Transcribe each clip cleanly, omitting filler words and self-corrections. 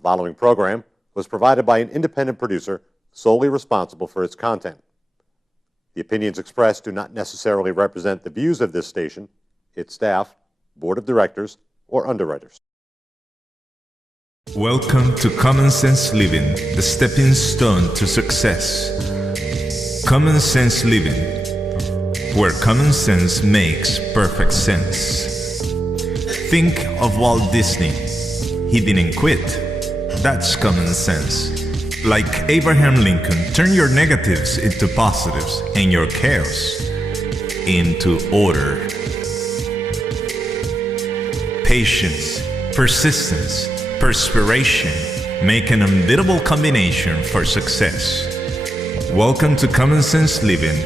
The following program was provided by an independent producer solely responsible for its content. The opinions expressed do not necessarily represent the views of this station, its staff, board of directors, or underwriters. Welcome to Common Sense Living, the stepping stone to success. Common Sense Living, where common sense makes perfect sense. Think of Walt Disney. He didn't quit. That's common sense. Like Abraham Lincoln, turn your negatives into positives and your chaos into order. Patience, persistence, perspiration make an unbeatable combination for success. Welcome to Common Sense Living,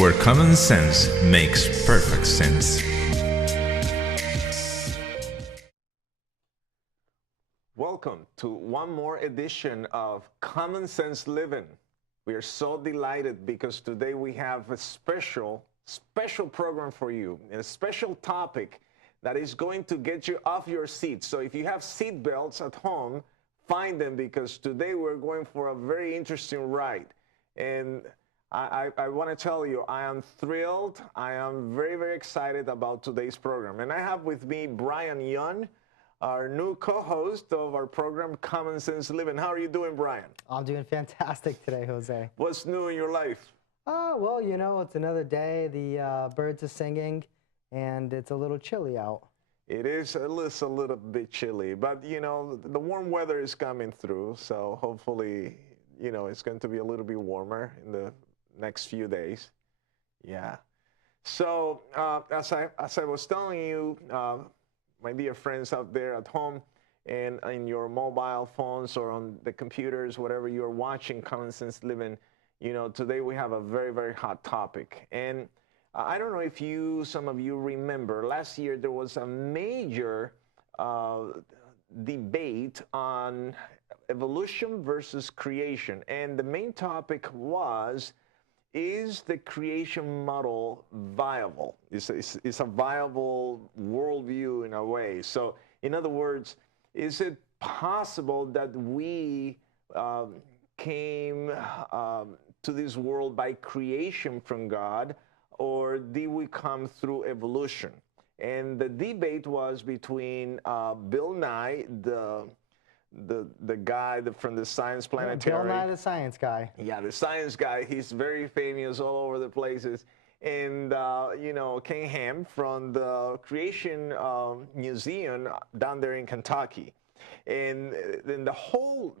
where common sense makes perfect sense. Welcome to one more edition of Common Sense Living. We are so delighted because today we have a special program for you, a special topic that is going to get you off your seat. So if you have seat belts at home, find them, because today we're going for a very interesting ride. And I want to tell you, I am thrilled. I am very, very excited about today's program. And I have with me Brian Young, our new co-host of our program, Common Sense Living. How are you doing, Brian? I'm doing fantastic today, Jose. What's new in your life? Well, you know, it's another day. The birds are singing, and it's a little chilly out. It is a little bit chilly, but, you know, the warm weather is coming through, so hopefully, you know, it's going to be a little bit warmer in the next few days. Yeah. So, as I was telling you, my dear friends out there at home and in your mobile phones or on the computers, whatever you're watching Common Sense Living, you know, today we have a very, very hot topic. And I don't know if some of you remember, last year there was a major debate on evolution versus creation. And the main topic was, is the creation model viable? It's a viable worldview in a way. So, in other words, is it possible that we came to this world by creation from God, or did we come through evolution? And the debate was between Bill Nye, the guy from the Science Planetary. Bill Nye the Science Guy. Yeah, the science guy. He's very famous all over the places. And, you know, Ken Ham from the Creation Museum down there in Kentucky. And then the whole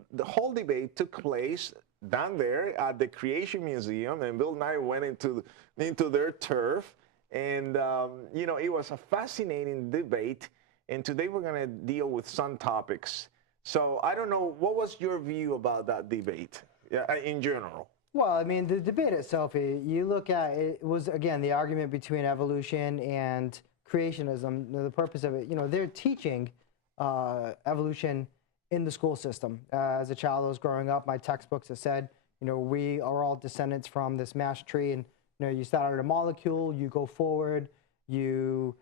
debate took place down there at the Creation Museum, and Bill Nye went into their turf. And, you know, it was a fascinating debate. And today we're going to deal with some topics. So I don't know, what was your view about that debate in general? Well, I mean, the debate itself, you look at it was, again, the argument between evolution and creationism. The purpose of it, you know, they're teaching evolution in the school system. As a child I was growing up, my textbooks have said, you know, we are all descendants from this mass tree, and, you know, you start at a molecule, you go forward, you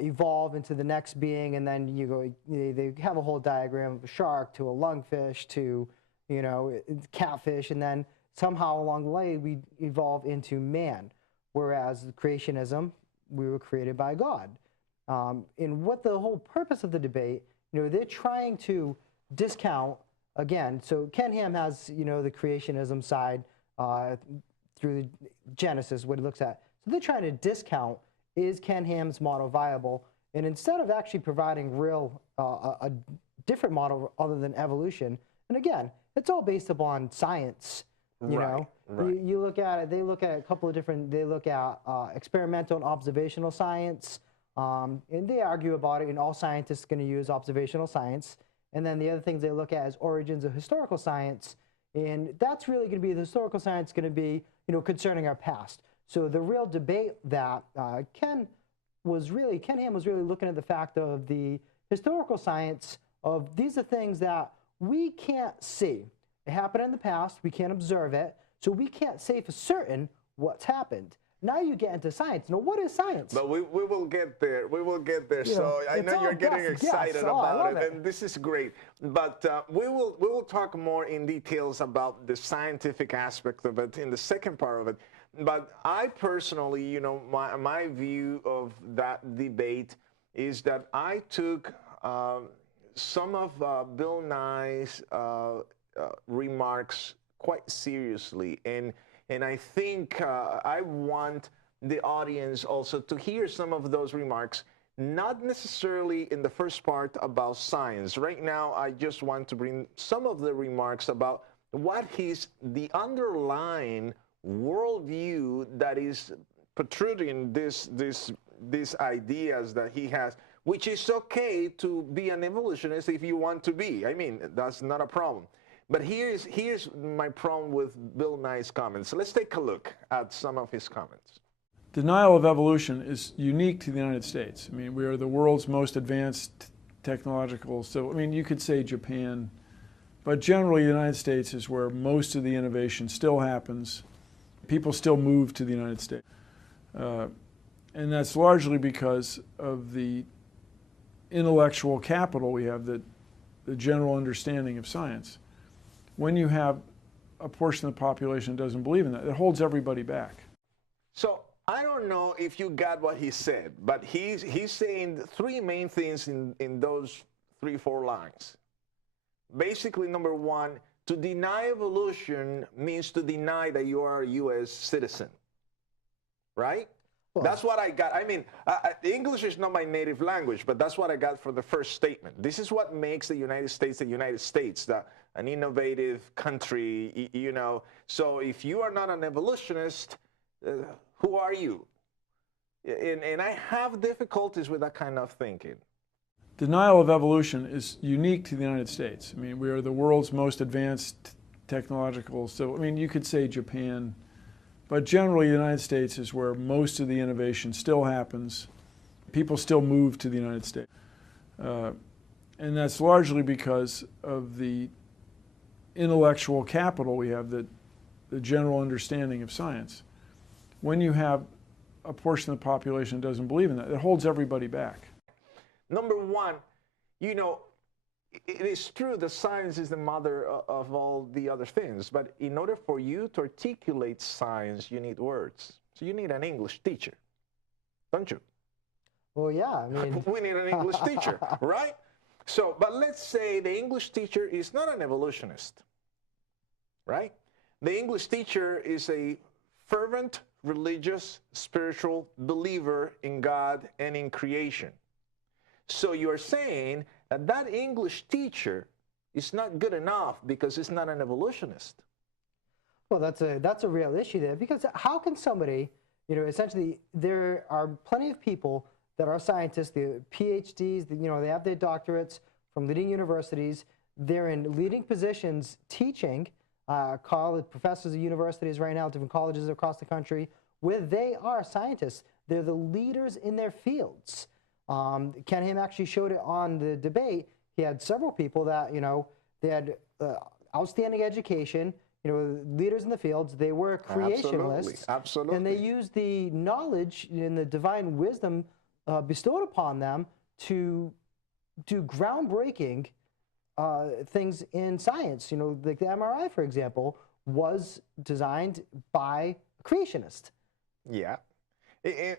evolve into the next being, and then you go. They have a whole diagram of a shark to a lungfish to, you know, catfish, and then somehow along the way we evolve into man. Whereas creationism, we were created by God. And what the whole purpose of the debate, you know, they're trying to discount again. So Ken Ham has, you know, the creationism side through Genesis, what he looks at. So they're trying to discount, is Ken Ham's model viable? And instead of actually providing a different model other than evolution, and again, it's all based upon science, you know. Right. You look at it, they look at a couple of different, they look at experimental and observational science, and they argue about it, and all scientists are going to use observational science. And then the other things they look at is origins of historical science, and that's really going to be, the historical science going to be, you know, concerning our past. So the real debate that Ken Ham was really looking at the fact of the historical science of, these are things that we can't see. It happened in the past, we can't observe it, so we can't say for certain what's happened. Now you get into science. Now, what is science? But we will get there. We will get there. So I know you're getting excited about it, and this is great. But we will talk more in details about the scientific aspect of it in the second part of it. But I personally, you know, my view of that debate is that I took some of Bill Nye's remarks quite seriously, and I think I want the audience also to hear some of those remarks, not necessarily in the first part about science. Right now, I just want to bring some of the remarks about what is the underlying worldview that is protruding these ideas that he has, which is okay to be an evolutionist if you want to be. I mean, that's not a problem. But here's my problem with Bill Nye's comments. So let's take a look at some of his comments. Denial of evolution is unique to the United States. I mean, we are the world's most advanced technological, so I mean, you could say Japan, but generally the United States is where most of the innovation still happens. People still move to the United States. And that's largely because of the intellectual capital we have, the general understanding of science. When you have a portion of the population that doesn't believe in that, it holds everybody back. So I don't know if you got what he said, but he's saying three main things in those 3-4 lines. Basically, number one, to deny evolution means to deny that you are a U.S. citizen, right? Well, that's what I got. I mean, English is not my native language, but that's what I got for the first statement. This is what makes the United States, an innovative country, you know. So if you are not an evolutionist, who are you? And I have difficulties with that kind of thinking. Denial of evolution is unique to the United States. I mean, we are the world's most advanced technological, so I mean, you could say Japan, but generally the United States is where most of the innovation still happens. People still move to the United States. And that's largely because of the intellectual capital we have, the general understanding of science. When you have a portion of the population that doesn't believe in that, it holds everybody back. Number one, you know, it is true that science is the mother of all the other things, but in order for you to articulate science, you need words. So you need an English teacher, don't you? Well, yeah, I mean... We need an English teacher, right? So, but let's say the English teacher is not an evolutionist, right? The English teacher is a fervent, religious, spiritual believer in God and in creation. So you're saying that that English teacher is not good enough because it's not an evolutionist. Well, that's a real issue there, because how can somebody, you know, essentially there are plenty of people that are scientists, the PhDs, you know, they have their doctorates from leading universities, they're in leading positions teaching, college professors at universities right now, different colleges across the country, where they are scientists. They're the leaders in their fields. Ken Ham actually showed it on the debate. He had several people that, you know, they had outstanding education, you know, leaders in the fields. They were creationists. Absolutely. And they used the knowledge and the divine wisdom bestowed upon them to do groundbreaking things in science. You know, like the MRI, for example, was designed by a creationist. Yeah.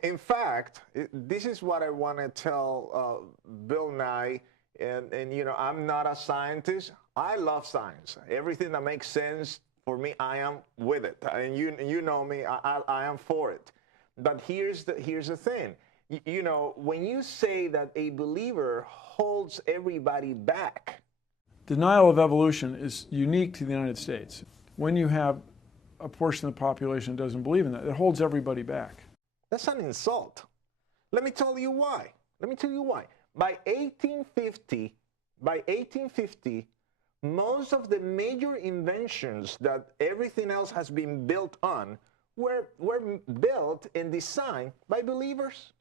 In fact, this is what I want to tell Bill Nye, and you know, I'm not a scientist. I love science. Everything that makes sense for me, I am with it. And you know me, I am for it. But here's the thing. You know, when you say that a believer holds everybody back. Denial of evolution is unique to the United States. When you have a portion of the population that doesn't believe in that, it holds everybody back. That's an insult. Let me tell you why. By 1850, most of the major inventions that everything else has been built on were built and designed by believers.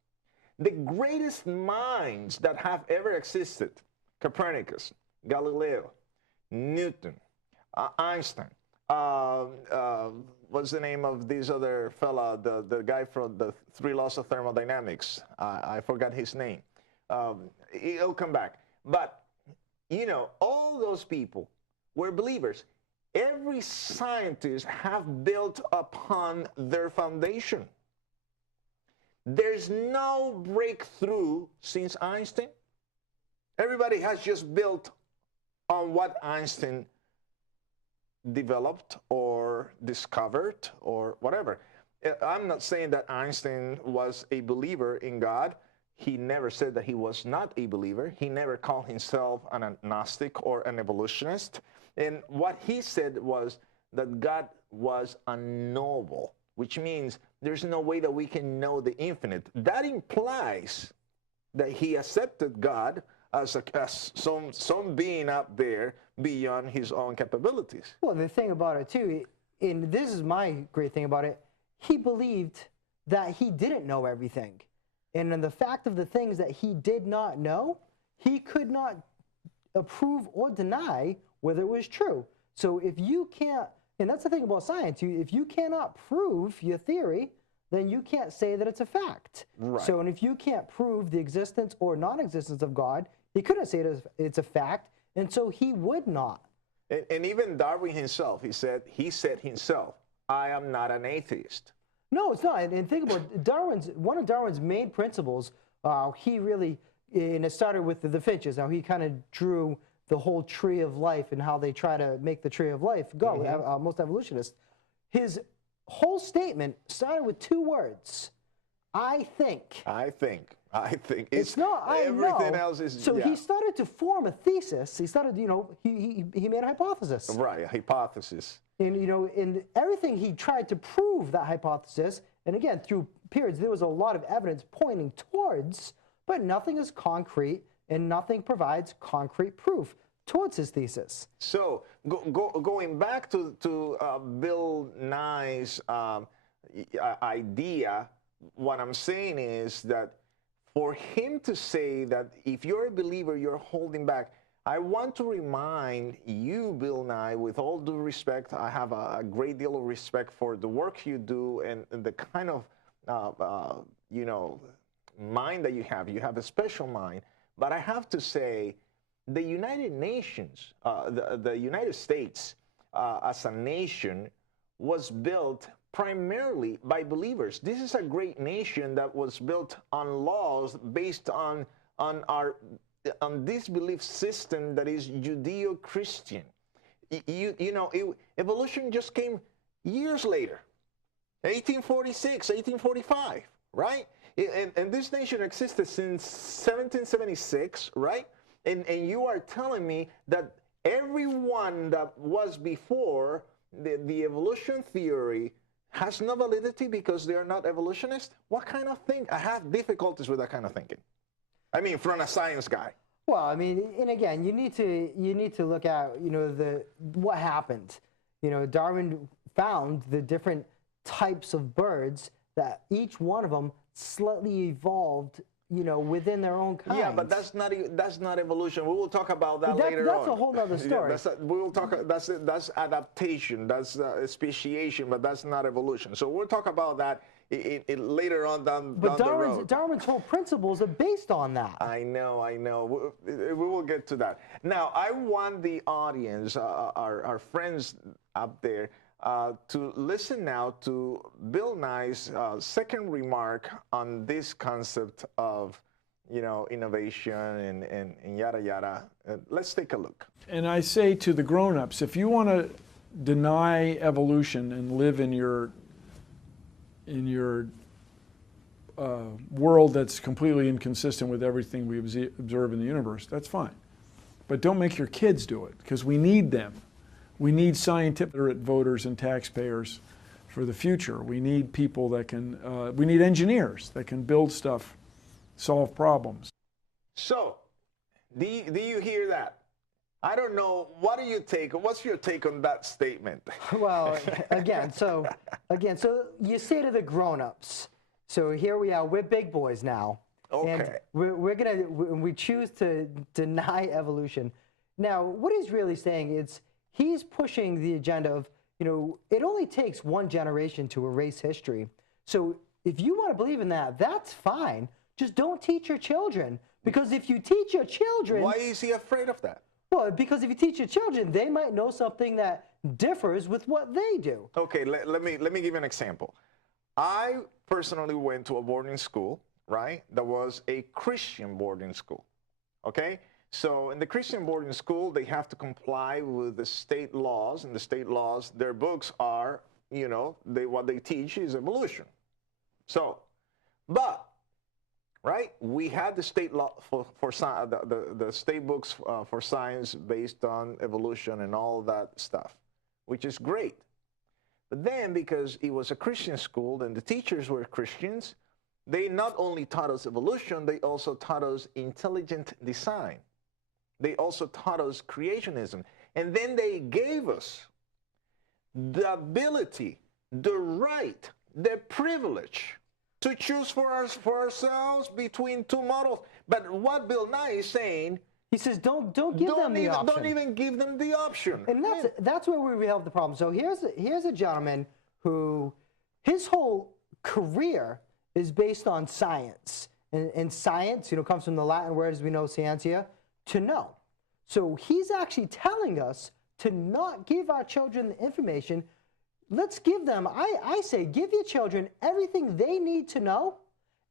The greatest minds that have ever existed, Copernicus, Galileo, Newton, Einstein, What's the name of this other fella, the guy from the 3 Laws of Thermodynamics? I forgot his name. It'll come back. But, you know, all those people were believers. Every scientist have built upon their foundation. There's no breakthrough since Einstein. Everybody has just built on what Einstein developed or discovered or whatever. I'm not saying that Einstein was a believer in God. He never said that he was not a believer. He never called himself an agnostic or an evolutionist. And what he said was that God was unknowable, which means there's no way that we can know the infinite. That implies that he accepted God as some being up there beyond his own capabilities. Well, the thing about it too, and this is my great thing about it, he believed that he didn't know everything. And in the fact of the things that he did not know, he could not approve or deny whether it was true. So if you can't, and that's the thing about science, if you cannot prove your theory, then you can't say that it's a fact. Right. So, and if you can't prove the existence or non-existence of God, he couldn't say it's a fact, and so he would not. And even Darwin himself, he said himself, I am not an atheist. No, it's not. And think about one of Darwin's main principles, he really, and it started with the finches. Now, he kind of drew the whole tree of life and how they try to make the tree of life go, most evolutionists. His whole statement started with 2 words. I think. I think. It's not, I everything know. else is, So yeah. he started to form a thesis. He started, you know, he made a hypothesis. Right, a hypothesis. And, you know, in everything he tried to prove that hypothesis, and again, through periods, there was a lot of evidence pointing towards, but nothing is concrete and nothing provides concrete proof towards his thesis. So going back to Bill Nye's idea, what I'm saying is that for him to say that if you're a believer, you're holding back, I want to remind you, Bill Nye, with all due respect, I have a great deal of respect for the work you do and the kind of, you know, mind that you have. You have a special mind. But I have to say, the United Nations, the United States as a nation was built primarily by believers. This is a great nation that was built on laws based on this belief system that is Judeo-Christian. You know, evolution just came years later, 1846, 1845, right? And this nation existed since 1776, right? And you are telling me that everyone that was before the evolution theory has no validity because they are not evolutionists? What kind of thing? I have difficulties with that kind of thinking. I mean, from a science guy. Well, I mean, and again, you need to look at, you know, what happened. You know, Darwin found the different types of birds that each one of them slightly evolved, you know, within their own kind. Yeah, but that's not evolution. We will talk about that later on. That's a whole other story. Yeah, we will talk. That's adaptation. That's speciation, but that's not evolution. So we'll talk about that later on down the road. Darwin's whole principles are based on that. I know. We will get to that. Now, I want the audience, our friends up there, to listen now to Bill Nye's second remark on this concept of, you know, innovation and yada yada. Let's take a look. And I say to the grown-ups, if you want to deny evolution and live in your world that's completely inconsistent with everything we observe in the universe, that's fine. But don't make your kids do it, because we need them. We need scientific voters and taxpayers for the future. We need people that can, we need engineers that can build stuff, solve problems. So, do you hear that? I don't know. What do you take? What's your take on that statement? Well, again, so you say to the grown-ups, so here we are, we're big boys now. Okay. And we choose to deny evolution. Now, what he's really saying is he's pushing the agenda of, it only takes one generation to erase history. So if you want to believe in that, that's fine. Just don't teach your children. Because if you teach your children... Why is he afraid of that? Well, because if you teach your children, they might know something that differs with what they do. Okay, let me give you an example. I personally went to a boarding school, right? That was a Christian boarding school, okay? So in the Christian boarding school, they have to comply with the state laws, and the state laws, their books are, what they teach is evolution. So, but, right, we had the state law for the state books for science based on evolution and all that stuff, which is great. But then, because it was a Christian school and the teachers were Christians, they not only taught us evolution, they also taught us intelligent design. They also taught us creationism. And then they gave us the ability, the right, the privilege to choose for ourselves between two models. But what Bill Nye is saying... He says, don't give them the option. Don't even give them the option. And that's where we have the problem. So here's a gentleman who, his whole career is based on science. And science, comes from the Latin word, as we know, scientia, to know. So he's actually telling us to not give our children the information. Let's give them, I say, give your children everything they need to know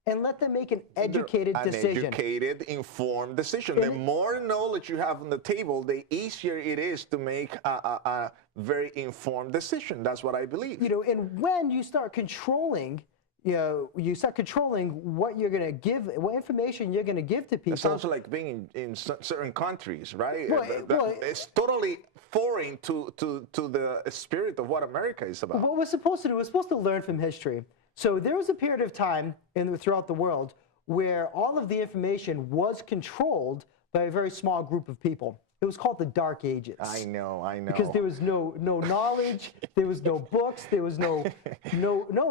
and let them make an educated decision. An educated, informed decision. The more knowledge you have on the table, the easier it is to make a very informed decision. That's what I believe. And when you start controlling, you start controlling what you're going to give, what information you're going to give to people. It sounds like being in certain countries, right? Well, it's totally foreign to the spirit of what America is about. What we're supposed to do, we're supposed to learn from history. So there was a period of time throughout the world where all of the information was controlled by a very small group of people. It was called the Dark Ages. I know. Because there was no knowledge, there was no books, there was no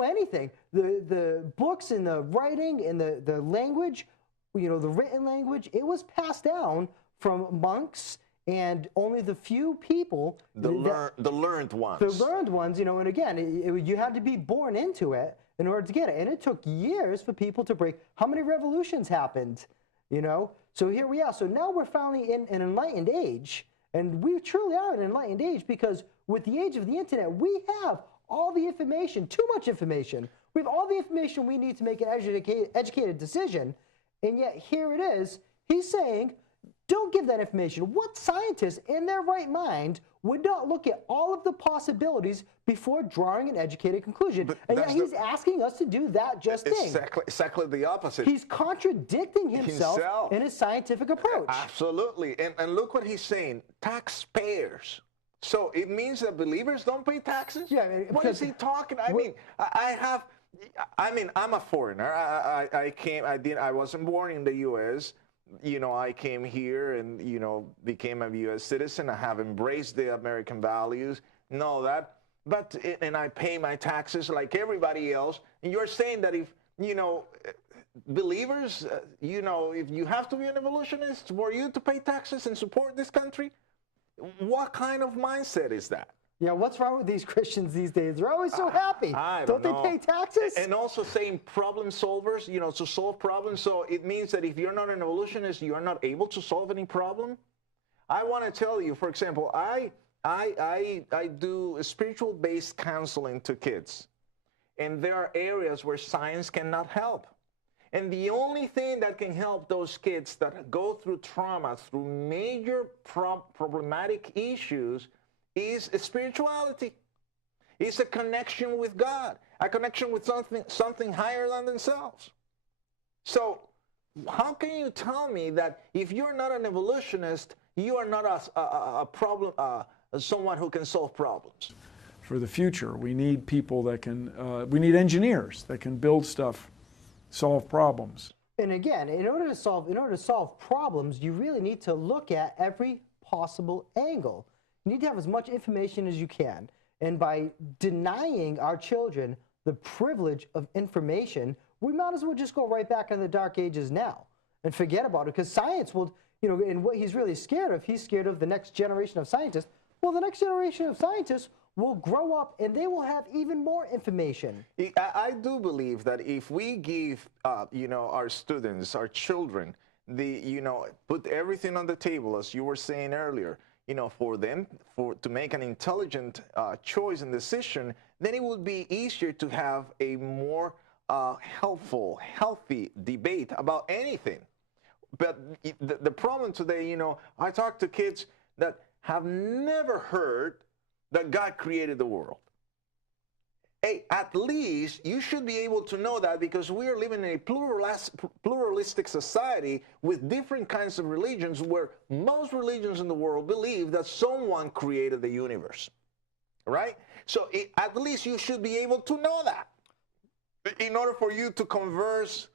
anything. The books and the writing and the language, the written language, it was passed down from monks and only the few people. The learned ones. The learned ones, and again, you had to be born into it in order to get it. And it took years for people to break. How many revolutions happened, So here we are. So now we're finally in an enlightened age. And we truly are in an enlightened age because with the age of the internet, we have all the information, too much information. We have all the information we need to make an educated decision. And yet here it is. He's saying, don't give that information. What scientist in their right mind would not look at all of the possibilities before drawing an educated conclusion? And yet he's asking us to do that thing. Exactly the opposite. He's contradicting himself in his scientific approach. Absolutely. And look what he's saying. Taxpayers. So it means that believers don't pay taxes? Yeah. What is he talking? I'm a foreigner. I wasn't born in the U.S. I came here and, became a U.S. citizen. I have embraced the American values and all that. And I pay my taxes like everybody else. And you're saying that if, believers, if you have to be an evolutionist for you to pay taxes and support this country, what kind of mindset is that? Yeah, what's wrong with these Christians these days? They're always so happy. Don't they pay taxes? And also saying problem solvers, to solve problems. So it means that if you're not an evolutionist, you are not able to solve any problem. I want to tell you, for example, I do spiritual-based counseling to kids. And there are areas where science cannot help. And the only thing that can help those kids that go through trauma, through major problematic issues, is spirituality. It's a connection with God, a connection with something higher than themselves. So how can you tell me that if you're not an evolutionist, you are not someone who can solve problems? For the future, we need people that can, we need engineers that can build stuff, solve problems. And again, in order to solve problems, you really need to look at every possible angle. You need to have as much information as you can. And by denying our children the privilege of information, we might as well just go right back into the Dark Ages now and forget about it. Because science will, and what he's really scared of, he's scared of the next generation of scientists. Well, the next generation of scientists will grow up and they will have even more information. I do believe that if we give, our students, our children, put everything on the table, as you were saying earlier, for them to make an intelligent choice and decision, then it would be easier to have a more helpful, healthy debate about anything. But the problem today, I talk to kids that have never heard that God created the world. Hey, at least you should be able to know that, because we are living in a pluralistic society with different kinds of religions, where most religions in the world believe that someone created the universe, right? So at least you should be able to know that in order for you to converse,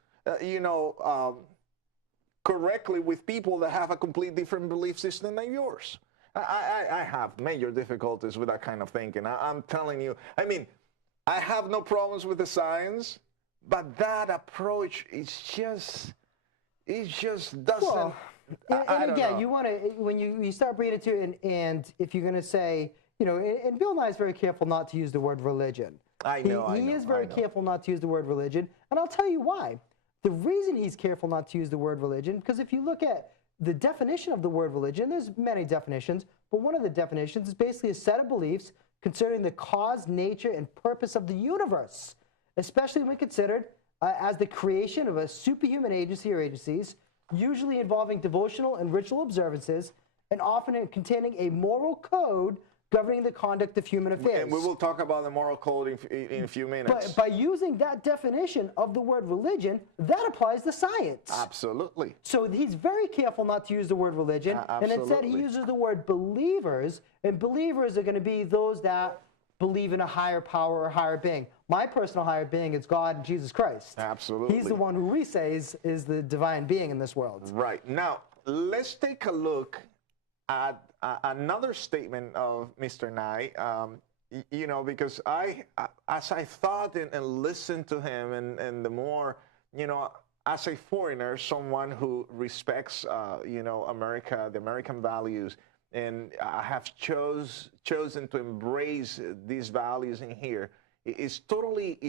correctly with people that have a complete different belief system than yours. I have major difficulties with that kind of thinking. I'm telling you, I have no problems with the science, but that approach is just, doesn't. Well, and again, know. you want to, when you start bringing it to, and if you're going to say, and Bill Nye is very careful not to use the word religion. He is very careful not to use the word religion, and I'll tell you why. The reason he's careful not to use the word religion, because if you look at the definition of the word religion, there's many definitions, but one of the definitions is basically a set of beliefs concerning the cause, nature, and purpose of the universe, especially when considered as the creation of a superhuman agency or agencies, usually involving devotional and ritual observances, and often containing a moral code governing the conduct of human affairs. And we will talk about the moral code in a few minutes. But by using that definition of the word religion, that applies to science. Absolutely. So he's very careful not to use the word religion, and instead he uses the word believers, and believers are going to be those that believe in a higher power or higher being. My personal higher being is God and Jesus Christ. Absolutely. He's the one who we say is the divine being in this world. Right. Now, let's take a look at another statement of Mr. Nye, because as I thought and listened to him, and the more, as a foreigner, someone who respects, America, the American values, and I have chosen to embrace these values in here, is totally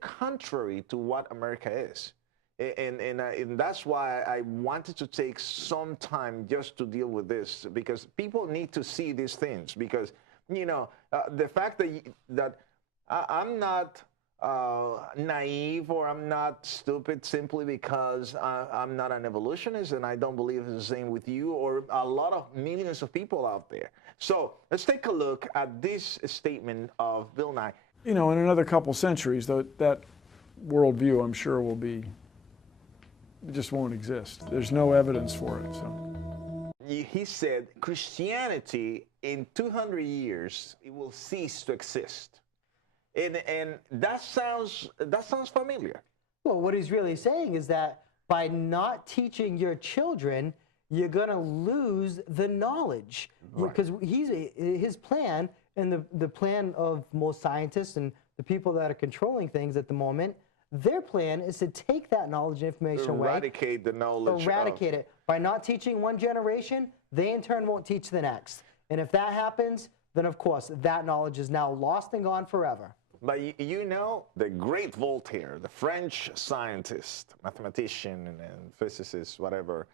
contrary to what America is. And that's why I wanted to take some time just to deal with this, because people need to see these things. Because, the fact that I'm not naive, or I'm not stupid simply because I'm not an evolutionist and I don't believe it's the same with you or a lot of millions of people out there. So let's take a look at this statement of Bill Nye. In another couple centuries, that worldview, I'm sure, will be. It just won't exist. There's no evidence for it. So he said Christianity in 200 years it will cease to exist, and that sounds familiar. Well, what he's really saying is that by not teaching your children, you're going to lose the knowledge, because his plan, and the plan of most scientists and the people that are controlling things at the moment. Their plan is to take that knowledge and information away. Eradicate the knowledge. Eradicate it. By not teaching one generation, they in turn won't teach the next. And if that happens, then of course that knowledge is now lost and gone forever. But the great Voltaire, the French scientist, mathematician, and physicist, whatever,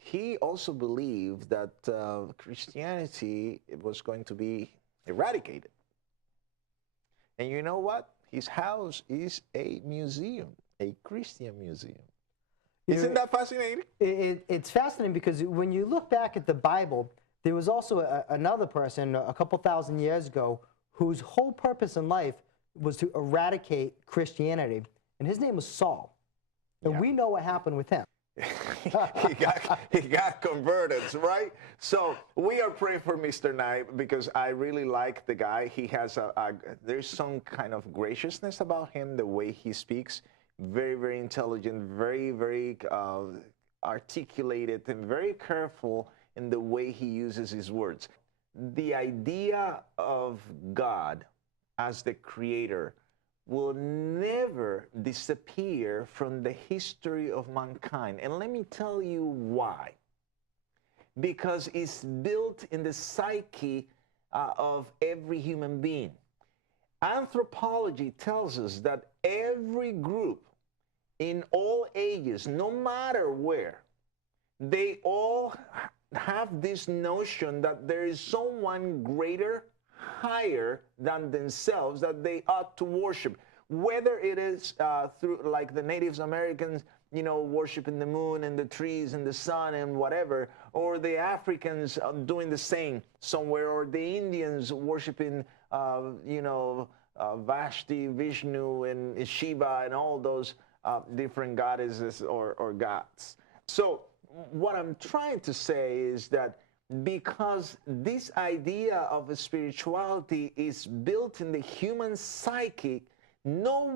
he also believed that Christianity was going to be eradicated. And you know what? His house is a museum, a Christian museum. Isn't that fascinating? It's fascinating because when you look back at the Bible, there was also another person a couple thousand years ago whose whole purpose in life was to eradicate Christianity, and his name was Saul. And we know what happened with him. he got converted, right? So we are praying for Mr. Nye, because I really like the guy. He has there's some kind of graciousness about him, the way he speaks. Very, very intelligent, very, very articulated, and very careful in the way he uses his words. The idea of God as the creator will never disappear from the history of mankind. And let me tell you why. Because it's built in the psyche of every human being. Anthropology tells us that every group in all ages, no matter where, they all have this notion that there is someone greater, higher than themselves that they ought to worship. Whether it is through, like the Native Americans, you know, worshiping the moon and the trees and the sun and whatever, or the Africans doing the same somewhere, or the Indians worshiping, you know, Vashti, Vishnu, and Shiva, and all those different goddesses or gods. So what I'm trying to say is that because this idea of a spirituality is built in the human psyche, no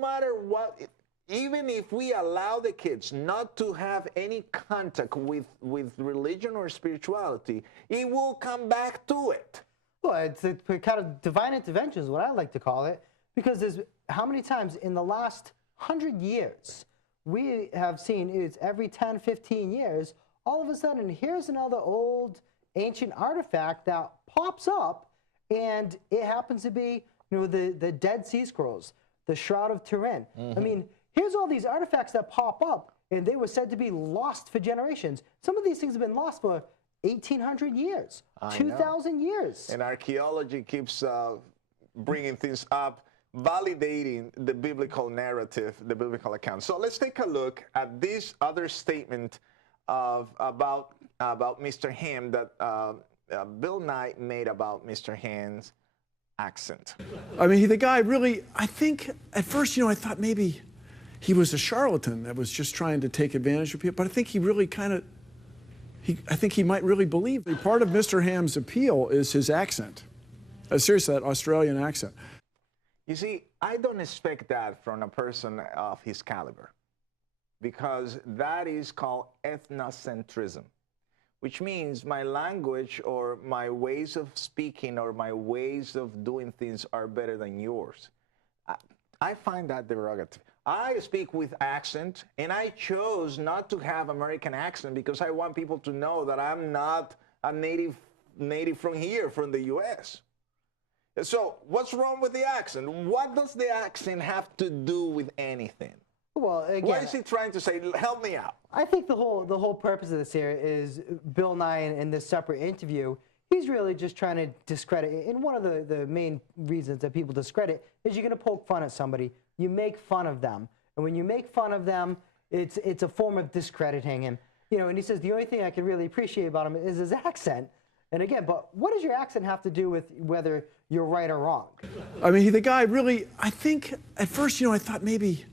matter what, even if we allow the kids not to have any contact with religion or spirituality, it will come back to it. Well, it's a kind of divine intervention is what I like to call it, because there's how many times in the last 100 years we have seen it's every 10, 15 years, all of a sudden here's another old ancient artifact that pops up, and it happens to be, you know, the Dead Sea Scrolls, the Shroud of Turin. I mean, here's all these artifacts that pop up, and they were said to be lost for generations. Some of these things have been lost for 1,800 years, 2,000 years. And archaeology keeps bringing things up, validating the biblical narrative, the biblical account. So let's take a look at this other statement about Mr. Ham that Bill Nye made about Mr. Ham's accent. I mean, the guy really, I think at first, you know, I thought maybe he was a charlatan that was just trying to take advantage of people, but I think he really kind of, I think he might really believe. Part of Mr. Ham's appeal is his accent. Seriously, that Australian accent. You see, I don't expect that from a person of his caliber, because that is called ethnocentrism, which means my language or my ways of speaking or my ways of doing things are better than yours. I find that derogative. I speak with accent, and I chose not to have American accent because I want people to know that I'm not a native from here, from the U.S. So what's wrong with the accent? What does the accent have to do with anything? Well, again, what is he trying to say? Help me out. I think the whole purpose of this here is Bill Nye in this separate interview, he's really just trying to discredit. And one of the main reasons that people discredit is you're going to poke fun at somebody. You make fun of them. And when you make fun of them, it's a form of discrediting him. You know, and he says the only thing I can really appreciate about him is his accent. And again, but what does your accent have to do with whether you're right or wrong? I mean, the guy really, I think at first, you know, I thought maybe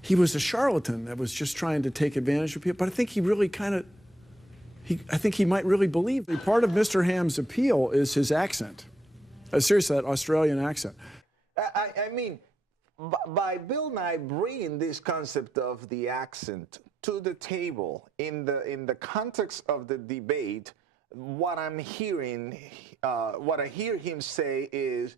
he was a charlatan that was just trying to take advantage of people, but I think he really kind of, I think he might really believe. Part of Mr. Ham's appeal is his accent. Seriously, that Australian accent. I mean, by Bill Nye bringing this concept of the accent to the table in the context of the debate, what I'm hearing, what I hear him say is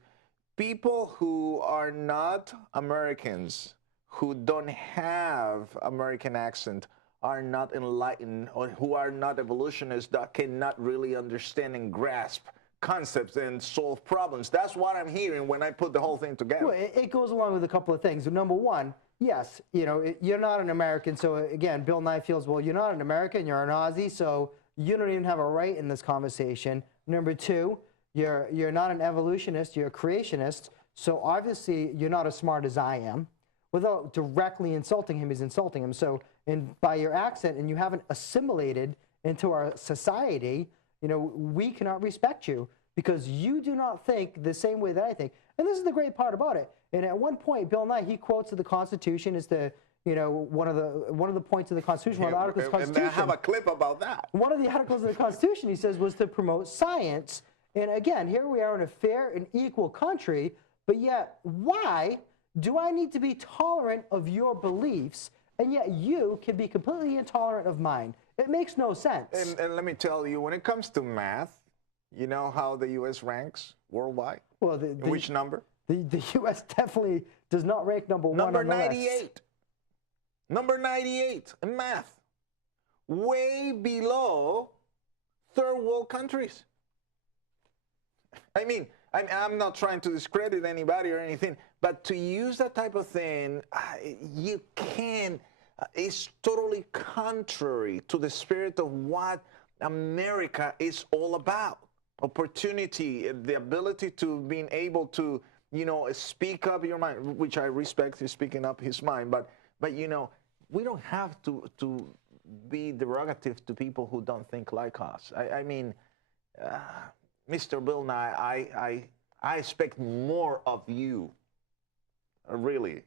people who are not Americans, who don't have American accent, are not enlightened, or who are not evolutionists, that cannot really understand and grasp concepts and solve problems. That's what I'm hearing when I put the whole thing together. Well, it goes along with a couple of things. Number one, yes, you know, you're not an American, so again, Bill Nye feels, well, you're not an American, you're an Aussie, so you don't even have a right in this conversation. Number two, you're not an evolutionist, you're a creationist, so obviously you're not as smart as I am. Without directly insulting him, he's insulting him. So, and by your accent, and you haven't assimilated into our society, you know, we cannot respect you because you do not think the same way that I think. And this is the great part about it. And at one point, Bill Nye, he quotes the Constitution as the, you know, one of the points of the Constitution, one of the articles of the Constitution. And I have a clip about that. One of the articles of the Constitution, he says, was to promote science. And again, here we are in a fair and equal country, but yet why do I need to be tolerant of your beliefs, and yet you can be completely intolerant of mine? It makes no sense. And let me tell you, when it comes to math, you know how the U.S. ranks worldwide? Well, which number? The U.S. definitely does not rank number one on the list. Number 98. Number 98 in math. Way below third world countries. I mean, I'm not trying to discredit anybody or anything, but to use that type of thing, you can't. It's totally contrary to the spirit of what America is all about. Opportunity, the ability to being able to, you know, speak up your mind, which I respect, he's speaking up his mind, but you know, we don't have to be derogative to people who don't think like us. I mean, Mr. Bill Nye, I expect more of you, really.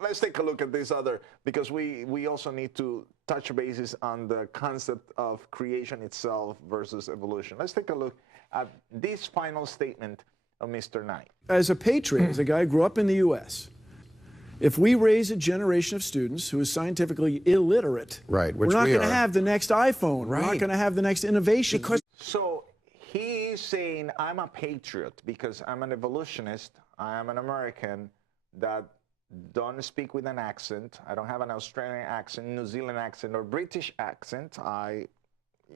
Let's take a look at this other, because we also need to touch bases on the concept of creation itself versus evolution. Let's take a look at this final statement of Mr. Knight. As a patriot, as a guy who grew up in the U.S., if we raise a generation of students who is scientifically illiterate, right, we're not going to have the next iPhone. We're not going to have the next innovation. So he is saying, I'm a patriot because I'm an evolutionist. I am an American that don't speak with an accent. I don't have an Australian accent, New Zealand accent, or British accent.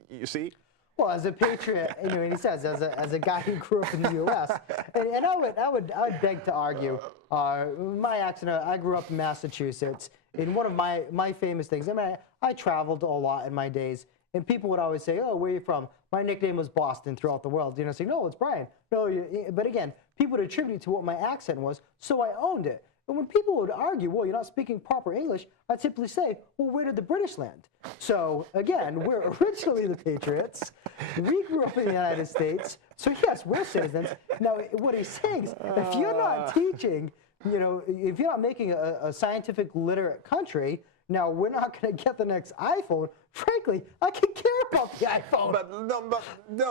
You see? Well, as a patriot, you know, and he says, as a guy who grew up in the U.S., and I would beg to argue, my accent. I grew up in Massachusetts. And one of my famous things, I mean, I traveled a lot in my days, and people would always say, "Oh, where are you from?" My nickname was Boston throughout the world. You know, say, "No, it's Brian." No, but again, people would attribute to what my accent was, so I owned it. And when people would argue, well, you're not speaking proper English, I'd simply say, well, where did the British land? So, again, we're originally the Patriots. We grew up in the United States. So, yes, we're citizens. Now, what he's saying is, if you're not teaching, you know, if you're not making a scientific literate country, now we're not going to get the next iPhone. Frankly, I can care about the iPhone.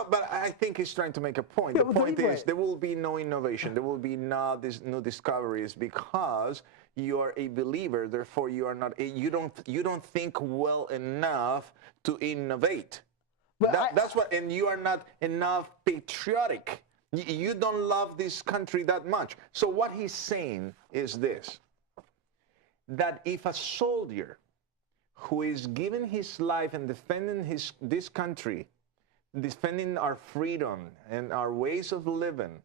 But I think he's trying to make a point. Yeah, The well, point is, there will be no innovation. There will be no new discoveries because you are a believer. Therefore, you are not. You don't think well enough to innovate. That's what. And you are not enough patriotic. You don't love this country that much. So what he's saying is this: that if a soldier who is giving his life and defending this country, defending our freedom and our ways of living,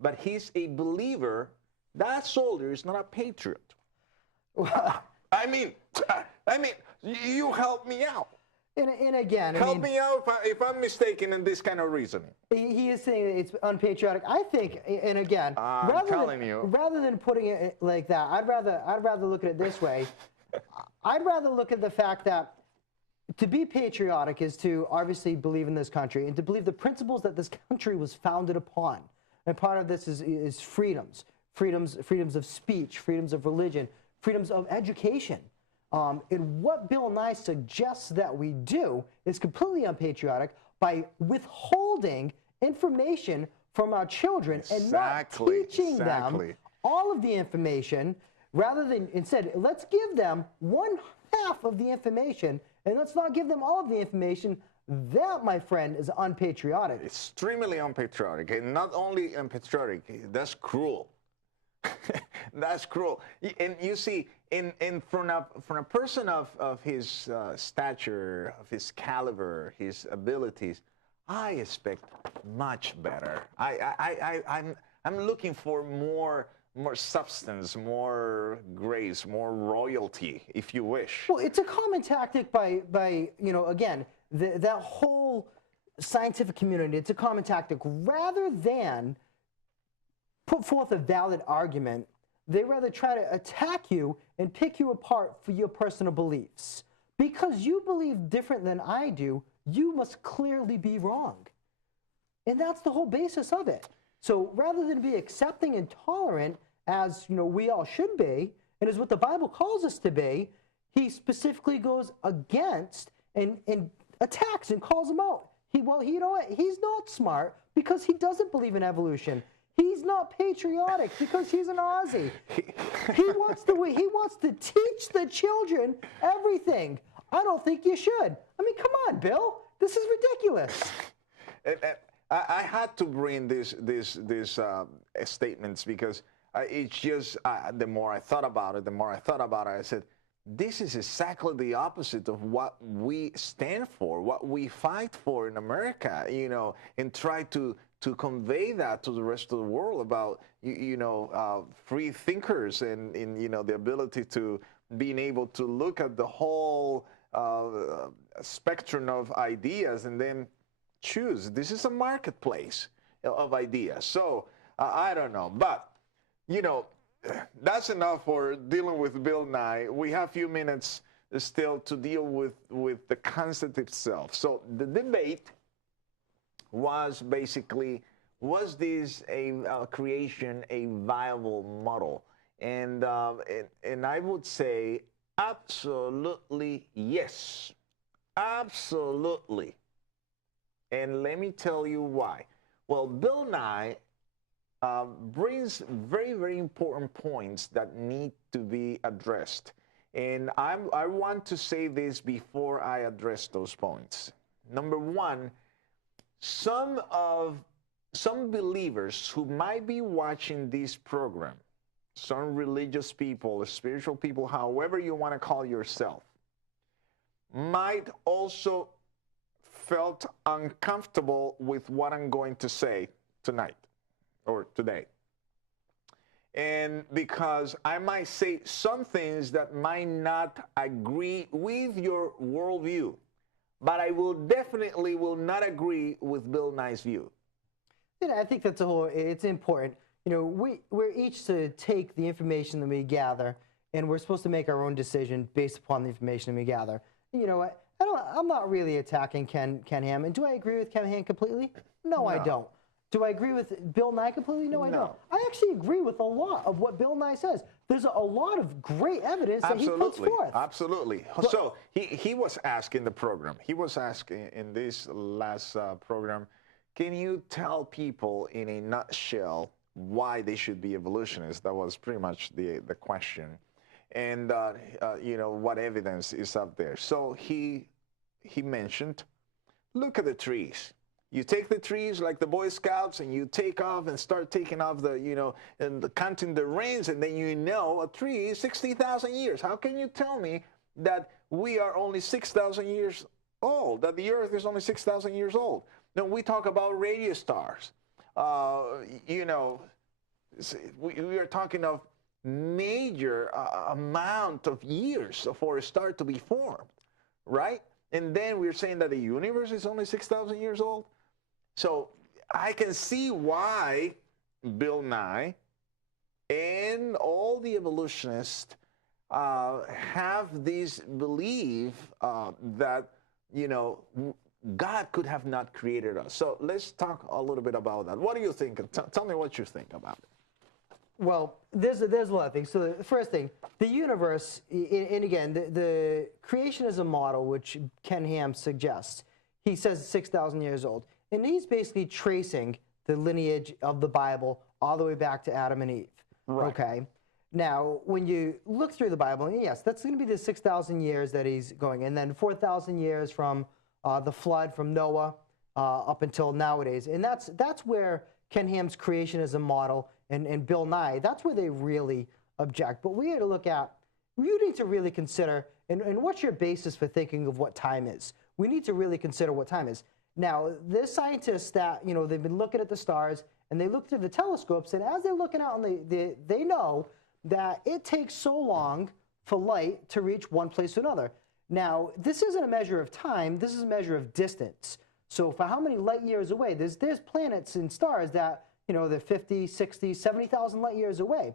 but he's a believer, that soldier is not a patriot. I mean, you help me out. And again, Help me out if I'm mistaken in this kind of reasoning. He is saying that it's unpatriotic. I think, and again, rather than putting it like that, I'd rather look at it this way. I'd rather look at the fact that to be patriotic is to obviously believe in this country and to believe the principles that this country was founded upon. And part of this is freedoms of speech, freedoms of religion, freedoms of education. And what Bill Nye suggests that we do is completely unpatriotic by withholding information from our children and not teaching them all of the information, rather than instead, let's give them 1/2 of the information and let's not give them all of the information. That, my friend, is unpatriotic. Extremely unpatriotic. And not only unpatriotic, that's cruel. That's cruel. And you see, from a person of his stature, of his caliber, his abilities, I expect much better. I'm looking for more substance, more grace, more royalty, if you wish. Well, it's a common tactic by you know, again, that whole scientific community. It's a common tactic. Rather than put forth a valid argument, they rather try to attack you and pick you apart for your personal beliefs. Because you believe different than I do, you must clearly be wrong. And that's the whole basis of it. So rather than be accepting and tolerant, as you know, we all should be, and is what the Bible calls us to be, he specifically goes against and attacks and calls them out. You know what? He's not smart because he doesn't believe in evolution. He's not patriotic because he's an Aussie. He wants to teach the children everything. I don't think you should. I mean, come on, Bill. This is ridiculous. I had to bring these statements because it's just the more I thought about it, I said, this is exactly the opposite of what we stand for, what we fight for in America, you know, and try to convey that to the rest of the world about, free thinkers and you know, the ability to being able to look at the whole spectrum of ideas and then choose. This is a marketplace of ideas. So I don't know, but you know, that's enough for dealing with Bill Nye. We have a few minutes still to deal with the concept itself. So the debate was basically, was this a creation a viable model? And I would say absolutely yes, absolutely. And let me tell you why. Well, Bill Nye brings very, very important points that need to be addressed. And I want to say this before I address those points. Number one, some believers who might be watching this program, some religious people, spiritual people, however you want to call yourself, might also felt uncomfortable with what I'm going to say tonight or today. And because I might say some things that might not agree with your worldview, but I will definitely will not agree with Bill Nye's view. Yeah, I think that's it's important. You know, we're each to take the information that we gather, and we're supposed to make our own decision based upon the information we gather. You know what? I'm not really attacking Ken Ham. And do I agree with Ken Ham completely? No, I don't. Do I agree with Bill Nye completely? No, I don't. I actually agree with a lot of what Bill Nye says. There's a lot of great evidence that he puts forth. Absolutely. So he was asked in the program, he was asked in this last program, can you tell people in a nutshell why they should be evolutionists? That was pretty much the question. And, you know, what evidence is up there. So he mentioned, look at the trees. You take the trees like the Boy Scouts and you take off and start taking off the, you know, and counting the rains, and then you know a tree is 60,000 years. How can you tell me that we are only 6,000 years old, that the Earth is only 6,000 years old? Now, we talk about radio stars. You know, we are talking of major amount of years for a star to be formed, right? And then we're saying that the universe is only 6,000 years old. So I can see why Bill Nye and all the evolutionists have this belief that, you know, God could have not created us. So let's talk a little bit about that. What do you think? Tell me what you think about it. Well, there's a lot of things. So the first thing, the universe, and again, the creationism model, which Ken Ham suggests, he says 6,000 years old. And he's basically tracing the lineage of the Bible all the way back to Adam and Eve. Right. Okay? Now, when you look through the Bible, yes, that's going to be the 6,000 years that he's going. And then 4,000 years from the flood, from Noah up until nowadays. And that's where Ken Ham's creationism model and Bill Nye, that's where they really object. But we had to look at, you need to really consider, and what's your basis for thinking of what time is? We need to really consider what time is. Now, there's scientists that, you know, they've been looking at the stars, and they look through the telescopes, and as they're looking out, and they know that it takes so long for light to reach one place to another. Now, this isn't a measure of time, this is a measure of distance. So for how many light years away, there's planets and stars that, you know, they're 50, 60, 70,000 light years away.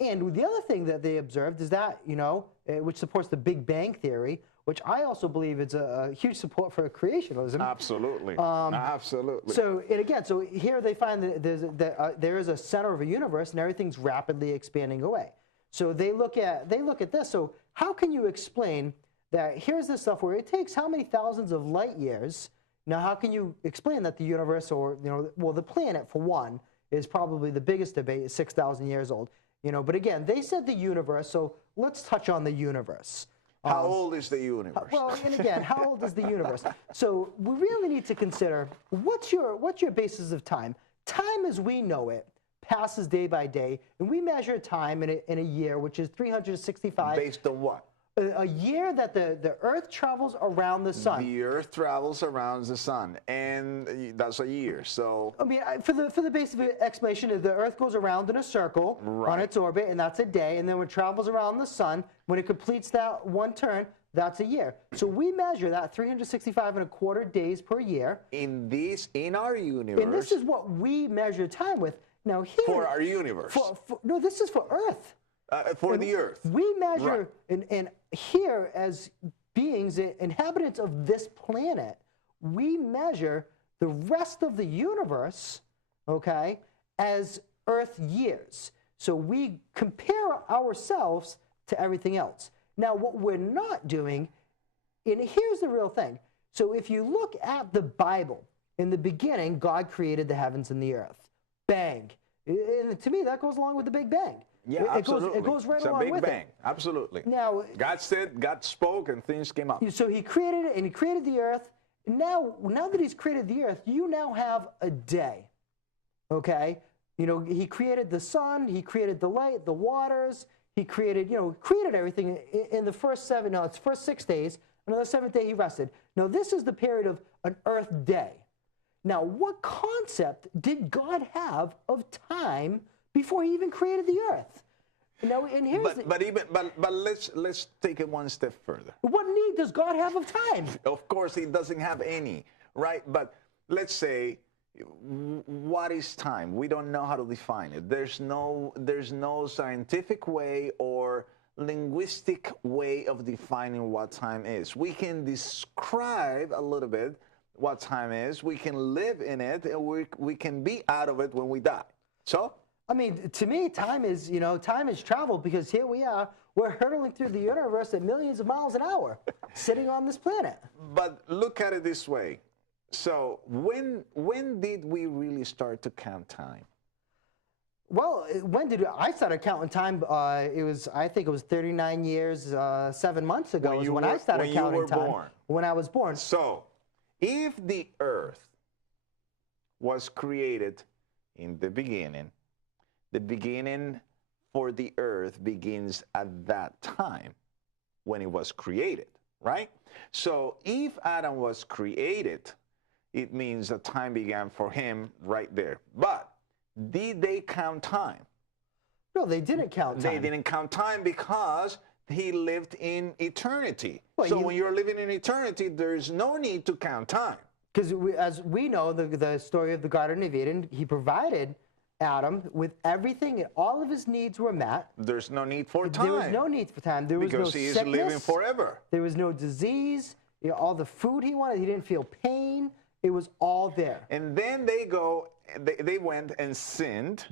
And the other thing that they observed is that, you know, which supports the Big Bang Theory, which I also believe is a huge support for creationism. Absolutely. Absolutely. So, and again, so here they find that there is a center of a universe and everything's rapidly expanding away. So they look at this. So how can you explain that here's this stuff where it takes how many thousands of light years? Now, how can you explain that the universe, or, you know, well, the planet, for one, is probably the biggest debate, is 6,000 years old. You know, but again, they said the universe, so let's touch on the universe. How old is the universe? Well, and again, how old is the universe? So we really need to consider, what's your basis of time? Time as we know it passes day by day, and we measure time in a year, which is 365. Based on what? A year that the Earth travels around the sun. The Earth travels around the sun, and that's a year. So I mean, for the basic explanation, the Earth goes around in a circle on its orbit, and that's a day. And then when it travels around the sun, when it completes that one turn, that's a year. So we measure that 365.25 days per year. in our universe, And this is what we measure time with. Now here, for our universe, no, this is for Earth. for the Earth. We measure, and here as beings, inhabitants of this planet, we measure the rest of the universe, okay, as Earth years. So we compare ourselves to everything else. Now, what we're not doing, and here's the real thing. So if you look at the Bible, in the beginning, God created the heavens and the earth. Bang. And to me, that goes along with the Big Bang. Yeah, absolutely. It goes right it's along a big with bang. it. Absolutely. Now, God said, God spoke, and things came up. so he created it, and he created the earth. Now that he's created the earth, you now have a day, okay? You know, he created the sun, he created the light, the waters, he created, created everything in the first 6 days. And on the seventh day, he rested. Now, this is the period of an earth day. Now, what concept did God have of time before he even created the earth? Now, and here's but let's take it one step further. what need does God have of time? Of course, he doesn't have any, right? But let's say, what is time? We don't know how to define it. There's no scientific way or linguistic way of defining what time is. We can describe a little bit what time is. We can live in it, and we can be out of it when we die. So, I mean, to me, time is travel, because here we are, we're hurtling through the universe at millions of miles an hour, sitting on this planet. but look at it this way. So, when did we really start to count time? Well, when did I started counting time? I think it was 39 years, 7 months ago is when I started counting time. Born. When I was born. So, if the earth was created in the beginning for the earth begins at that time when it was created, right? So, if Adam was created, it means that time began for him right there. But did they count time? No, they didn't count time. They didn't count time because he lived in eternity. Well, so when you're living in eternity, there's no need to count time. Because as we know, the story of the Garden of Eden, he provided Adam with everything, and all of his needs were met. There's no need for time. There was no need for time. There was no because he is sickness. living forever. There was no disease. All the food he wanted, he didn't feel pain. It was all there. And then they went and sinned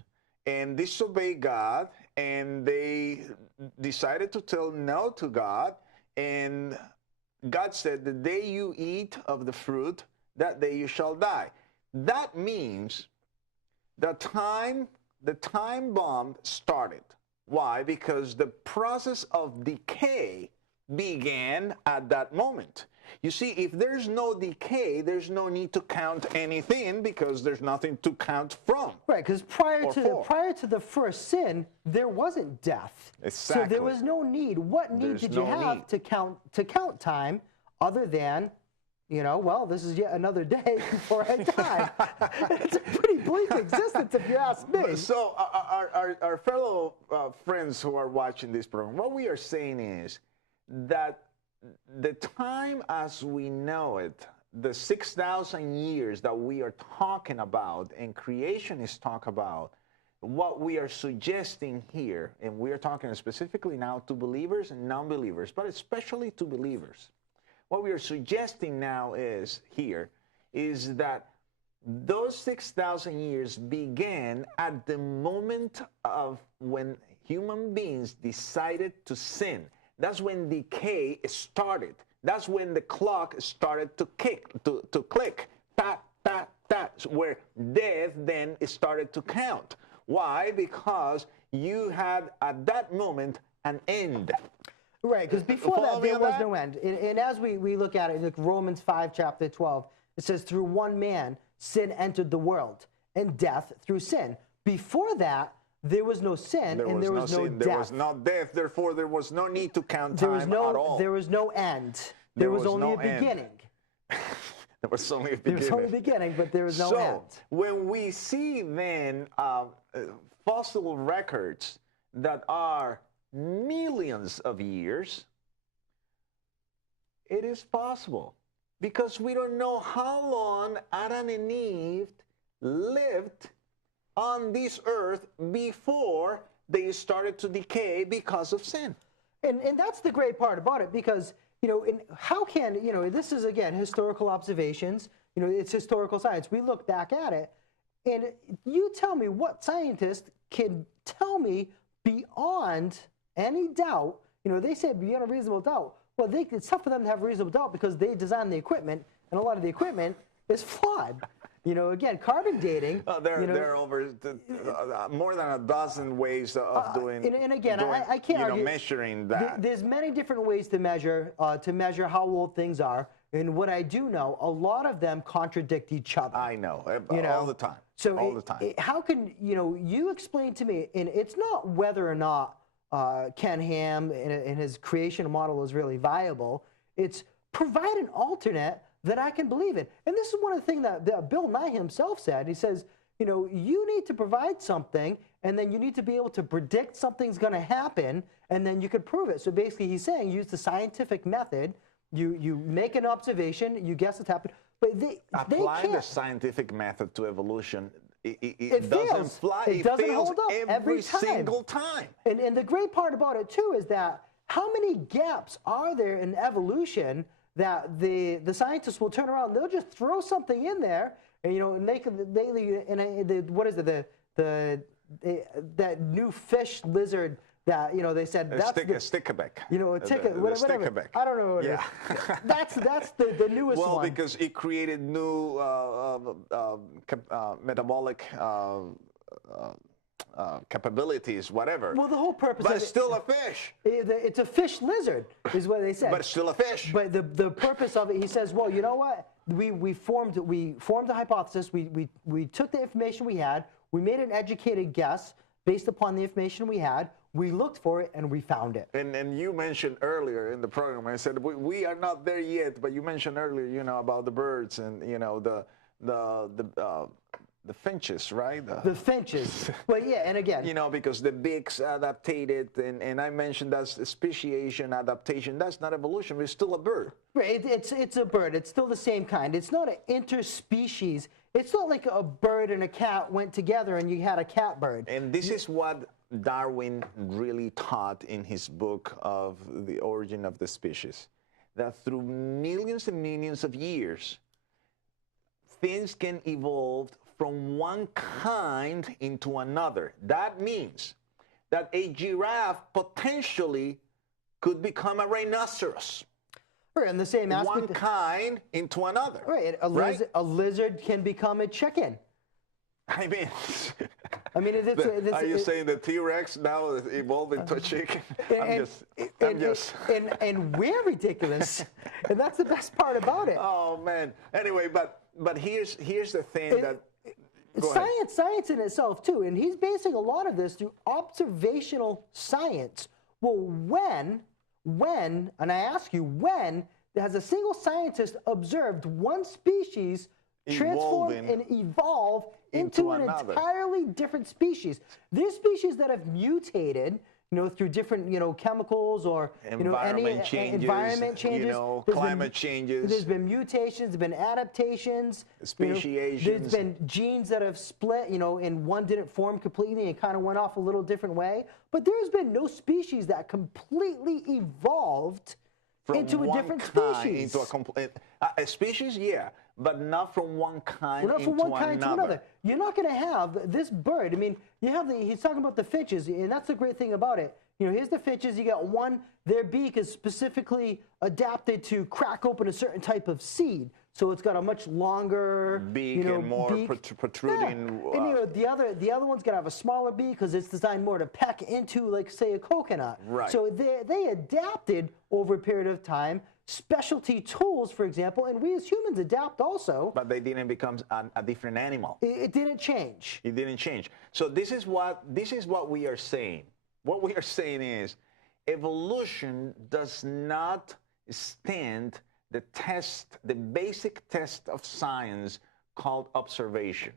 and disobeyed God, and they decided to tell no to God. And God said, the day you eat of the fruit, that day you shall die. That means the time bomb started. Why? Because the process of decay began at that moment. You see, if there's no decay, there's no need to count anything, because there's nothing to count from. Right, because prior to the first sin, there wasn't death. Exactly. So there was no need. What need did you have to count time, other than, well, this is yet another day before I die? It's a pretty bleak existence, if you ask me. So our fellow friends who are watching this program, what we are saying is that the time as we know it, the 6,000 years that we are talking about and creation is talk about, what we are suggesting here, and we are talking specifically now to believers and non-believers, but especially to believers. What we are suggesting now is that those 6,000 years began at the moment of when human beings decided to sin. That's when decay started. That's when the clock started to click. Ta, ta, ta, where death then started to count. Why? Because you had at that moment an end. Right, because before that there was no end. And as we look at it, like Romans 5, chapter 12, it says, through one man, sin entered the world, and death through sin. Before that, there was no sin, and there was no sin, death. there was no death, therefore there was no need to count There time was no, at all. there was no end. There was only no a beginning. There was only a beginning. There was only a beginning, but there was no end. So, when we see then fossil records that are millions of years, it is possible. Because we don't know how long Adam and Eve lived on this earth before they started to decay because of sin. And that's the great part about it, because, you know, how can, you know, this is, again, historical observations, you know, it's historical science. We look back at it, and you tell me what scientist can tell me beyond any doubt, you know, they say beyond a reasonable doubt. Well, it's tough for them to have a reasonable doubt because they designed the equipment, and a lot of the equipment is flawed. You know, again, carbon dating. There are over more than a dozen ways of doing. And again, I can't argue. Measuring that. There's many different ways to measure how old things are. And what I do know, a lot of them contradict each other. I know, you know? All the time. So all the time. How can you explain to me? And it's not whether or not Ken Ham and his creation model is really viable. It's provide an alternate that I can believe in. And this is one of the things that Bill Nye himself said. He says, you know, you need to provide something, and then you need to be able to predict something's going to happen, and then you could prove it. So basically he's saying use the scientific method. You make an observation, you guess what's happened. But applying the scientific method to evolution, it doesn't fly. It doesn't hold up every time. Single time. And the great part about it too is that how many gaps are there in evolution that the scientists will turn around, they'll just throw something in there, and what is it, that new fish lizard that they said that's a stickleback. Whatever. I don't know what it is. That's the newest one. Well, because it created new metabolic capabilities, whatever. Well, the whole purpose but of it's still a fish. It's a fish lizard, is what they said. But it's still a fish. But the purpose of it, he says, well, you know what? We formed a hypothesis. We took the information we had. We made an educated guess based upon the information we had. We looked for it and we found it. And you mentioned earlier in the program, I said we are not there yet. But you mentioned earlier, about the birds and the finches, right? The finches. Well, yeah, and again, because the bigs adapted, and I mentioned that's speciation, adaptation. That's not evolution. It's still a bird. Right. It's a bird. It's still the same kind. It's not an interspecies. It's not like a bird and a cat went together and you had a cat bird. And this is what Darwin really taught in his book of The Origin of the Species, that through millions and millions of years, things can evolve from one kind into another. That means that a giraffe potentially could become a rhinoceros. Right, in the same aspect. One kind into another. Right, a lizard can become a chicken. I mean, are you saying the T-Rex now evolved into a chicken? And we're ridiculous, and that's the best part about it. Oh man. Anyway, but here's the thing that. Science in itself too, and he's basing a lot of this through observational science. Well, when, and I ask you, when has a single scientist observed one species transform and evolve into an entirely different species? There's species that have mutated, through different, chemicals or environment changes, climate changes. There's been mutations, there's been adaptations, speciations. There's been genes that have split, and one didn't form completely and kind of went off a little different way. But there's been no species that completely evolved into a different species. Into a species, yeah, but not from one kind to another. You're not going to have this bird. I mean, he's talking about the finches, and that's the great thing about it. Here's the finches. You got one, their beak is specifically adapted to crack open a certain type of seed. So it's got a much longer beak and more protruding. Yeah. And the other one's gonna have a smaller beak because it's designed more to peck into, like, say, a coconut. Right. So they adapted over a period of time specialty tools, for example, and we as humans adapt also. But they didn't become a different animal. It didn't change. It didn't change. So this is what we are saying. What we are saying is evolution does not stand the test, the basic test of science called observation.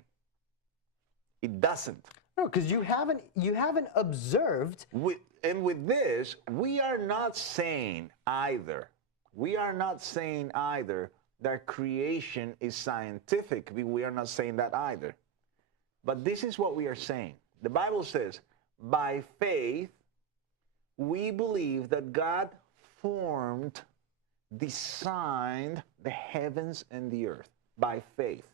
It doesn't. No, because you haven't observed. And with this, we are not saying either. We are not saying either that creation is scientific. We are not saying that either. But this is what we are saying. The Bible says, by faith, we believe that God formed, designed the heavens and the earth by faith.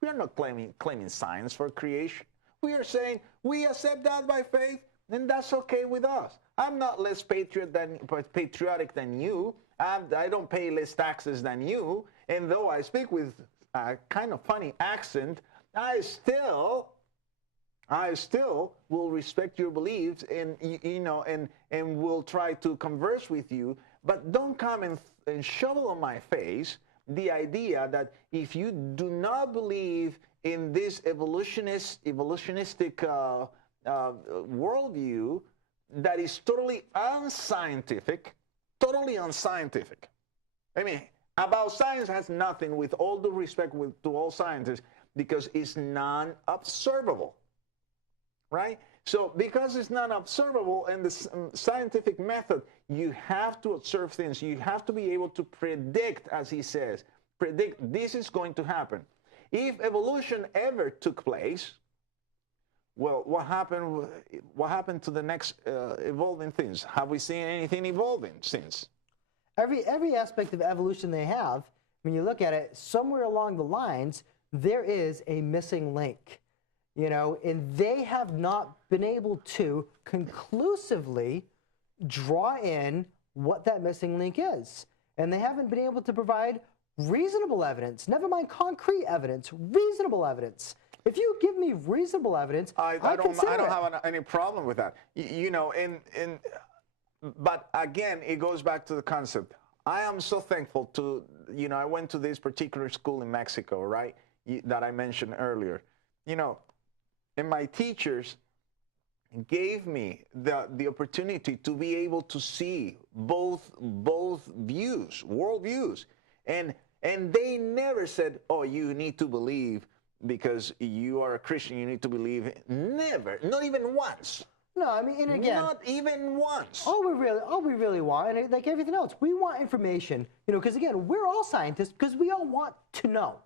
We are not claiming science for creation. We are saying we accept that by faith, and that's okay with us. I'm not less patriotic than you. I don't pay less taxes than you. And though I speak with a kind of funny accent, I still will respect your beliefs, and and will try to converse with you. But don't come and shovel on my face the idea that if you do not believe in this evolutionistic worldview that is totally unscientific. I mean, about science has nothing, with all due respect to all scientists, because it's non-observable, right? So because it's non-observable and the scientific method, you have to observe things. You have to be able to predict, as he says, predict this is going to happen. If evolution ever took place, well, what happened to the next evolving things? Have we seen anything evolving since? Every aspect of evolution they have, when you look at it, somewhere along the lines, there is a missing link, and they have not been able to conclusively draw in what that missing link is. And they haven't been able to provide reasonable evidence, never mind concrete evidence, reasonable evidence. If you give me reasonable evidence, I don't have any problem with that. But again, it goes back to the concept. I am so thankful to, I went to this particular school in Mexico, right, that I mentioned earlier. And my teachers gave me the opportunity to be able to see both views, worldviews. And they never said, oh, you need to believe because you are a Christian, you need to believe. Never, not even once. No, I mean, and again, not even once. All we really want, and like everything else, we want information, because again, we're all scientists because we all want to know.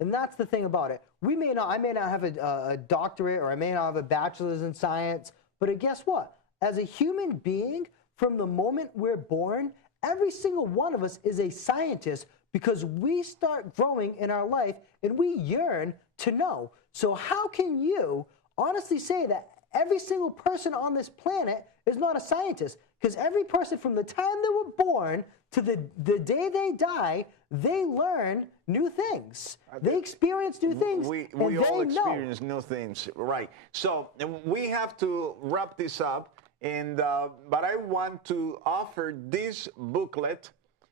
And that's the thing about it. I may not have a doctorate, or I may not have a bachelor's in science, but guess what? As a human being, from the moment we're born, every single one of us is a scientist, because we start growing in our life and we yearn to know. So how can you honestly say that every single person on this planet is not a scientist? Because every person, from the time they were born to the day they die, they learn new things. They experience new things. We all experience new things, right? So we have to wrap this up, but I want to offer this booklet.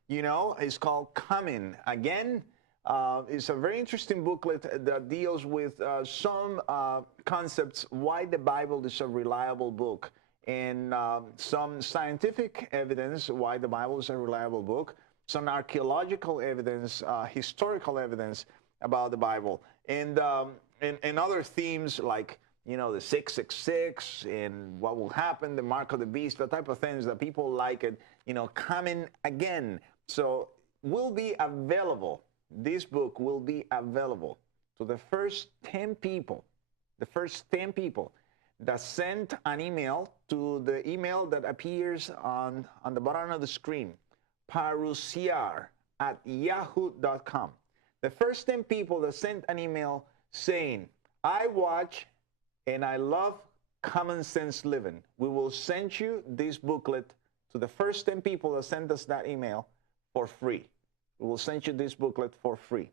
It's called Coming Again. It's a very interesting booklet that deals with some concepts, why the Bible is a reliable book, and some scientific evidence why the Bible is a reliable book, some archaeological evidence, historical evidence about the Bible, and other themes like, the 666 and what will happen, the mark of the beast, the type of things that people like it, coming again. So will be available. This book will be available to the first 10 people. The first 10 people that sent an email to the email that appears on the bottom of the screen, parousiar@yahoo.com. The first 10 people that sent an email saying, I watch and I love Common Sense Living, we will send you this booklet to the first 10 people that sent us that email for free. We will send you this booklet for free.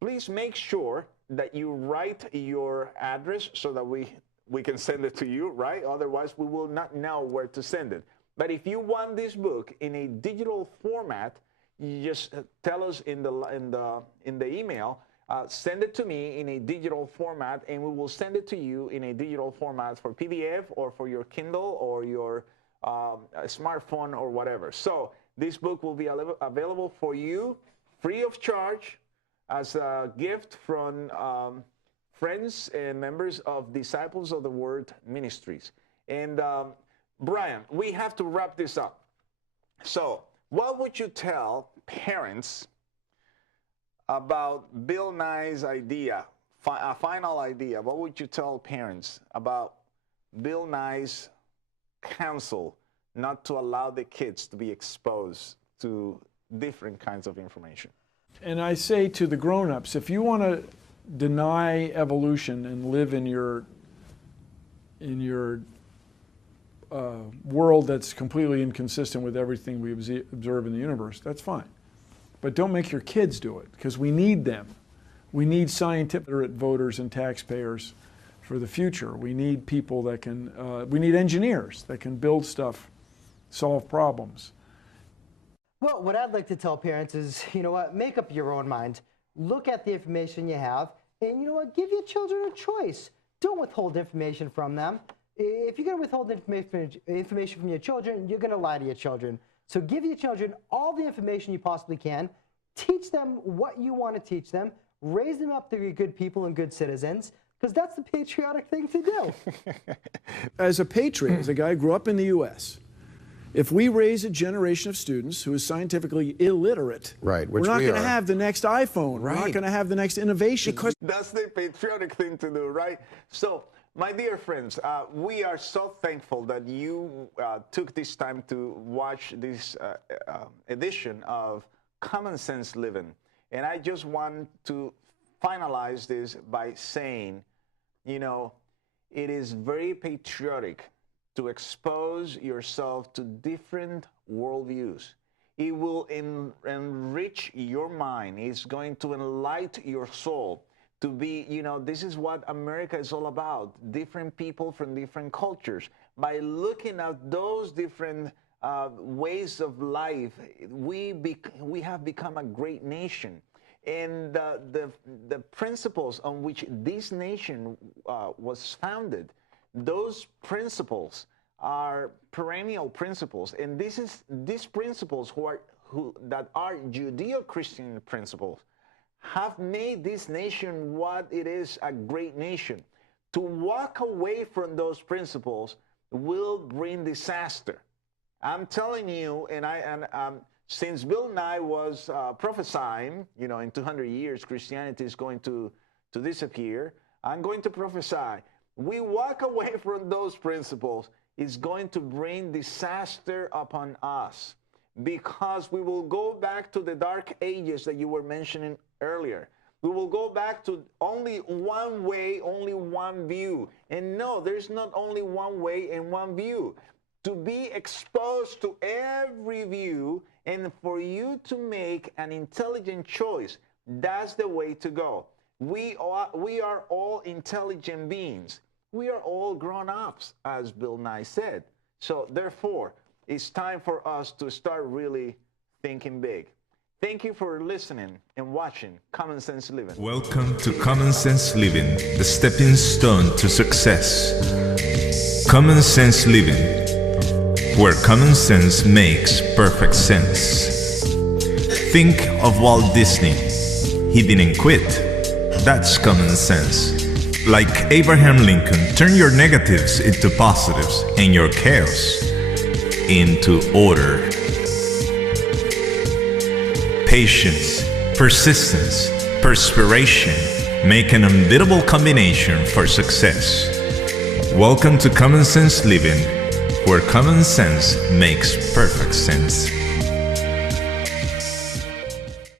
Please make sure that you write your address so that we can send it to you, right? Otherwise, we will not know where to send it. But if you want this book in a digital format, you just tell us in the email. Send it to me in a digital format, and we will send it to you in a digital format for PDF or for your Kindle or your smartphone or whatever. So this book will be available for you free of charge as a gift from friends and members of Disciples of the Word Ministries. And Brian, we have to wrap this up. So what would you tell parents about Bill Nye's idea, a final idea? What would you tell parents about Bill Nye's counsel not to allow the kids to be exposed to different kinds of information? And I say to the grown-ups, if you want to deny evolution and live in your world that's completely inconsistent with everything we observe in the universe, that's fine. But don't make your kids do it, because we need them. We need scientific voters and taxpayers for the future. We need people that can, we need engineers that can build stuff, solve problems. Well, what I'd like to tell parents is, you know what, make up your own mind. Look at the information you have, and you know what, give your children a choice. Don't withhold information from them. If you're going to withhold information from your children, you're going to lie to your children. So give your children all the information you possibly can. Teach them what you want to teach them. Raise them up to be good people and good citizens, because that's the patriotic thing to do. As a patriot, as a guy who grew up in the U.S., if we raise a generation of students who is scientifically illiterate, right, we're not going to have the next iPhone. Right. We're not going to have the next innovation. Because that's the patriotic thing to do, right? So, my dear friends, we are so thankful that you took this time to watch this edition of Common Sense Living. And I just want to finalize this by saying, you know, it is very patriotic to expose yourself to different worldviews. It will enrich your mind. It's going to enlighten your soul to be, you know, this is what America is all about. Different people from different cultures. By looking at those different ways of life, we have become a great nation. And the principles on which this nation was founded, those principles are perennial principles, and these principles that are Judeo-Christian principles have made this nation what it is, a great nation. To walk away from those principles will bring disaster. I'm telling you, since Bill Nye was prophesying, you know, in 200 years Christianity is going to disappear, I'm going to prophesy. We walk away from those principles, it's going to bring disaster upon us, because we will go back to the dark ages that you were mentioning earlier. We will go back to only one way, only one view. And no, there's not only one way and one view. To be exposed to every view and for you to make an intelligent choice, that's the way to go. We are all intelligent beings. We are all grown-ups, as Bill Nye said. So therefore, it's time for us to start really thinking big. Thank you for listening and watching Common Sense Living. Welcome to Common Sense Living, the stepping stone to success. Common Sense Living, where common sense makes perfect sense. Think of Walt Disney. He didn't quit. That's common sense. Like Abraham Lincoln, turn your negatives into positives and your chaos into order. Patience, persistence, perspiration make an unbeatable combination for success. Welcome to Common Sense Living, where common sense makes perfect sense.